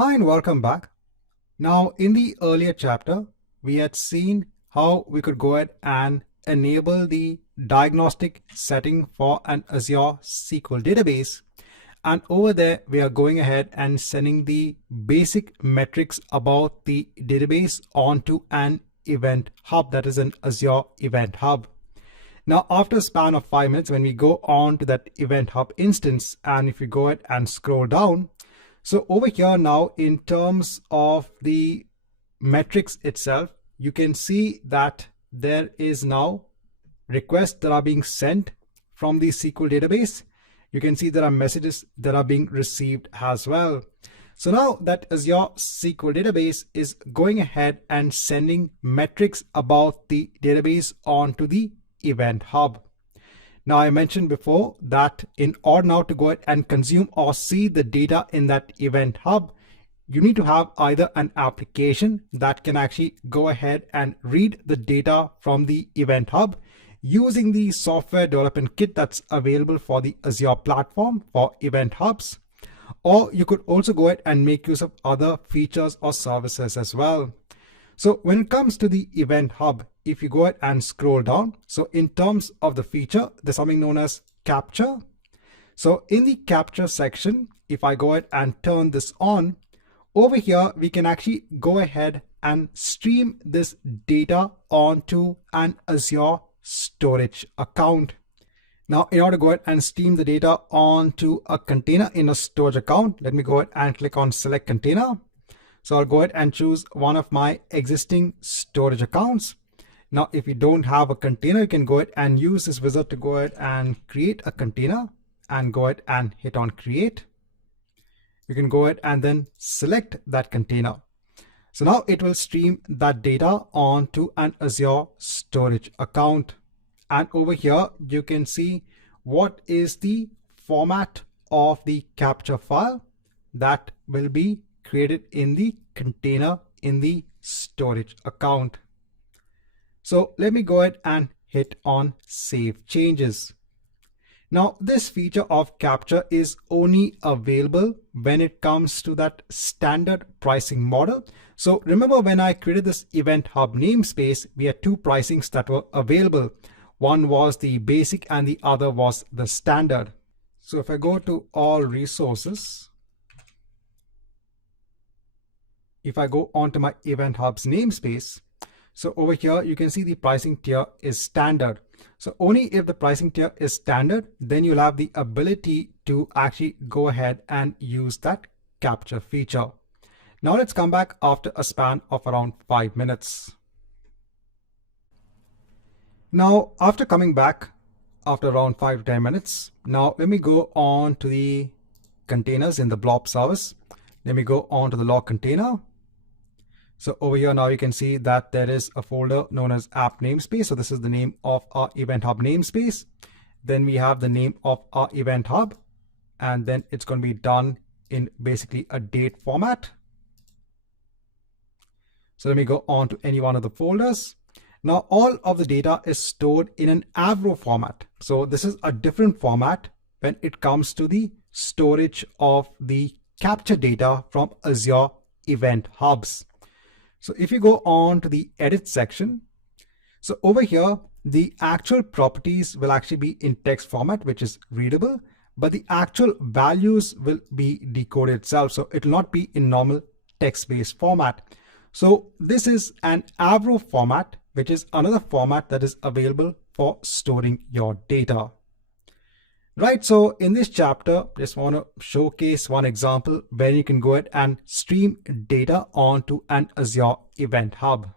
Hi and welcome back. Now in the earlier chapter, we had seen how we could go ahead and enable the diagnostic setting for an Azure SQL database. And over there, we are going ahead and sending the basic metrics about the database onto an event hub, that is an Azure event hub. Now, after a span of 5 minutes, when we go on to that event hub instance, and if we go ahead and scroll down, so over here now, in terms of the metrics itself, you can see that there is now requests that are being sent from the SQL database. You can see there are messages that are being received as well. So now that Azure SQL database is going ahead and sending metrics about the database onto the event hub. Now, I mentioned before that in order now to go ahead and consume or see the data in that event hub, you need to have either an application that can actually go ahead and read the data from the event hub using the software development kit that's available for the Azure platform for event hubs. Or you could also go ahead and make use of other features or services as well. So when it comes to the event hub, if you go ahead and scroll down, so in terms of the feature, there's something known as capture. So in the capture section, if I go ahead and turn this on, over here, we can actually go ahead and stream this data onto an Azure storage account. Now, in order to go ahead and stream the data onto a container in a storage account, let me go ahead and click on select container. So I'll go ahead and choose one of my existing storage accounts. Now, if you don't have a container, you can go ahead and use this wizard to go ahead and create a container and go ahead and hit on create. You can go ahead and then select that container. So now it will stream that data onto an Azure storage account. And over here, you can see what is the format of the capture file that will be created in the container in the storage account. So let me go ahead and hit on save changes. Now, this feature of capture is only available when it comes to that standard pricing model. So remember, when I created this event hub namespace, we had two pricings that were available. One was the basic and the other was the standard. So if I go to all resources, if I go onto my event hub's namespace, so over here, you can see the pricing tier is standard. So only if the pricing tier is standard, then you'll have the ability to actually go ahead and use that capture feature. Now let's come back after a span of around 5 minutes. Now, after coming back after around 5 to 10 minutes, now let me go on to the containers in the blob service. Let me go on to the log container. So over here now you can see that there is a folder known as app namespace. So this is the name of our event hub namespace. Then we have the name of our event hub, and then it's going to be done in basically a date format. So let me go on to any one of the folders. Now all of the data is stored in an Avro format. So this is a different format when it comes to the storage of the capture data from Azure event hubs. So if you go on to the edit section, so over here, the actual properties will actually be in text format, which is readable, but the actual values will be decoded itself. So it will not be in normal text-based format. So this is an Avro format, which is another format that is available for storing your data. Right, so in this chapter, just want to showcase one example where you can go ahead and stream data onto an Azure event hub.